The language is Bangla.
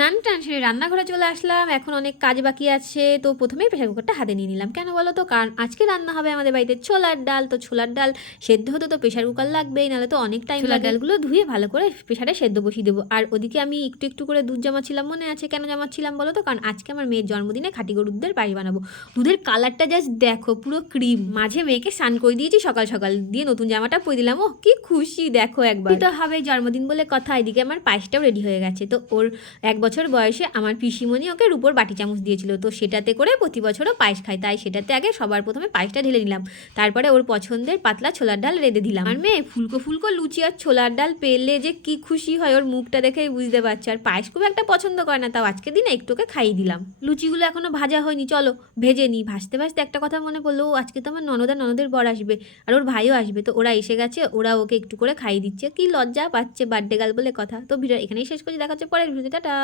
স্নান টান সেরে রান্নাঘরে চলে আসলাম। এখন অনেক কাজ বাকি আছে, তো প্রথমেই প্রেশার কুকারটা হাতে নিয়ে নিলাম। কেন বলো তো? কারণ আজকে রান্না হবে আমাদের বাড়িতে ছোলার ডাল। তো ছোলার ডাল সেদ্ধ হতে তো প্রেশার কুকার লাগবেই, নাহলে তো অনেক টাইম লাগে। ছোলার ডালগুলো ধুয়ে ভালো করে প্রেশারে সেদ্ধ বসিয়ে দেবো। আর ওদিকে আমি একটু একটু করে দুধ জমাচ্ছিলাম। মনে আছে কেন জমাচ্ছিলাম বলো তো? কারণ আজকে আমার মেয়ের জন্মদিনে খাঁটি গরুর দুধের পায়েস বানাবো। দুধের কালারটা জাস্ট দেখো, পুরো ক্রিম। মাঝে মেয়েকে স্নান করে দিয়েছি সকাল সকাল, দিয়ে নতুন জামাটা পরে দিলাম। ও কি খুশি দেখো একবার। তো হবে জন্মদিন বলে কথা। এদিকে আমার পায়েসটাও রেডি হয়ে গেছে। তো ওর 1 বছর বয়সে আমার পিসিমণি ওকে রূপোর বাটি চামচ দিয়েছিল। তো সেটাতে করে প্রতি বছরও পায়েস খাই, তাই সেটাতে আগে সবার প্রথমে পায়েসটা ঢেলে নিলাম। তারপরে ওর পছন্দের পাতলা ছোলার ডাল রেঁধে দিলাম। আর মেয়ে ফুলকো ফুলকো লুচি আর ছোলার ডাল পেলে যে কি খুশি হয়, ওর মুখটা দেখেই বুঝতে পারছো। আর পায়েস খুব একটা পছন্দ করে না, তাও আজকে দিনে একটুকে খাইয়ে দিলাম। লুচিগুলো এখনো ভাজা হয়নি, চলো ভেজে নিই। ভাজতে ভাজতে একটা কথা মনে পড়লো, ও আজকে তো আমার ননদের বর আসবে আর ওর ভাইও আসবে। তো ওরা এসে গেছে, ওরা ওকে একটু করে খাইয়ে দিচ্ছে। কি লজ্জা পাচ্ছে, বার্থডে গার্ল বলে কথা। তো ভিডিও এখানেই শেষ করছি, দেখা হচ্ছে পরের ভিডিওতে, টাটা।